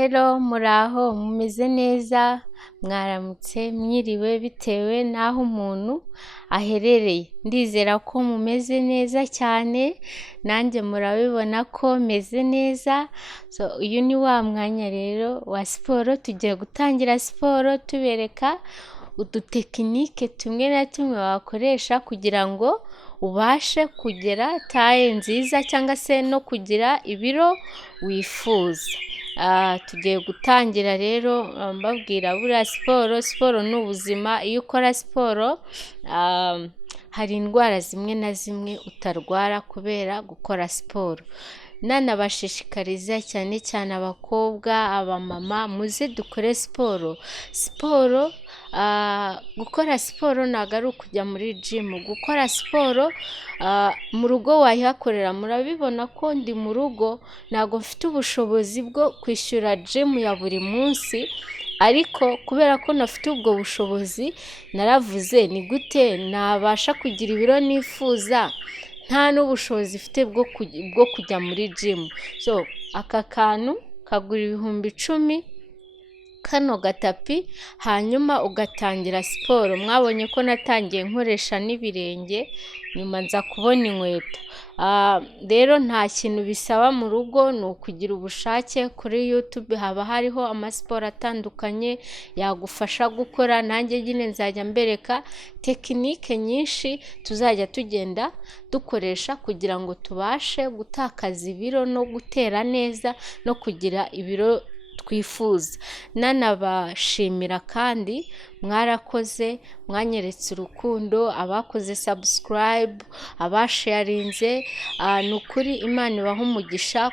Hello muraho mumeze neza mwaramutse mwiriwe bitewe n'aho umuntu aherereye, ndizera ko mumeze neza cyane nanjye murabibona ko meze neza. Uyu ni wa mwanya rero wa siporo, tugiye gutangira siporo tubereka udutekinike tumwe na tumwe wakoresha kugira ngo ubashe kugira taye nziza cyangwa se no kugira ibiro wifuza. Tugiye gutangira rero mbabwira buriya siporo ni ubuzima. Iyo ukora siporo hari indwara zimwe na zimwe utarwara kubera gukora siporo. Nanabashishikariza cyane cyane abakobwa, abamama, muze dukore siporo. Gukora siporo ntabwo ari ukujya muri jimu. Gukora siporo mu rugo wayihakorera. Murabibona ko ndi mu rugo, ntabwo mfite ubushobozi bwo kwishyura jimu ya buri munsi, ariko kubera ko nafite ubwo bushobozi naravuze ni gute nabasha kugira ibiro nifuza nta n'ubushobozi mfite bwo kujya muri jimu. Aka kantu kagura ibihumbi 10, kano gatapi, hanyuma ugatangira siporo. Mwabonye ko natangiye nkoresha n'ibirenge, nyuma nza kubona inkweto. Rero nta kintu bisaba mu rugo, ni ukugira ubushake. Kuri YouTube haba hariho amasiporo atandukanye yagufasha gukora. Nanjye nyine nzajya mbereka tekinike nyinshi tuzajya tugenda dukoresha kugira ngo tubashe gutakaza ibiro no gutera neza no kugira ibiro twifuza. Nanabashimira kandi mwarakoze, mwanyeretse urukundo, abakoze subscribe, abasharinze, ni ukuri Imana ibaha umugisha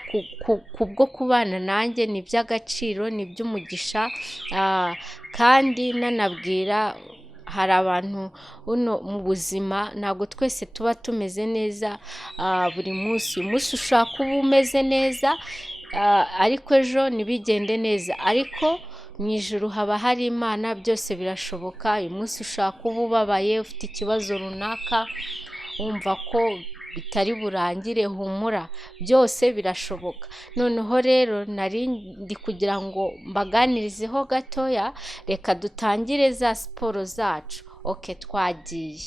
kubwo kubana nanjye. Ni iby'agaciro, ni iby'umugisha. Kandi nanabwira hari abantu mu buzima ntabwo twese tuba tumeze neza buri munsi. Uyu munsi ushobora kuba umeze neza ariko ejo ntibigende neza, ariko mu ijuru haba hari Imana, byose birashoboka. Uyu munsi ushobora kuba ubabaye, ufite ikibazo runaka, wumva ko bitari burangire, humura, byose birashoboka. Noneho rero nari ndi kugira ngo mbaganirizeho gatoya, reka dutangire za siporo zacu. Twagiye.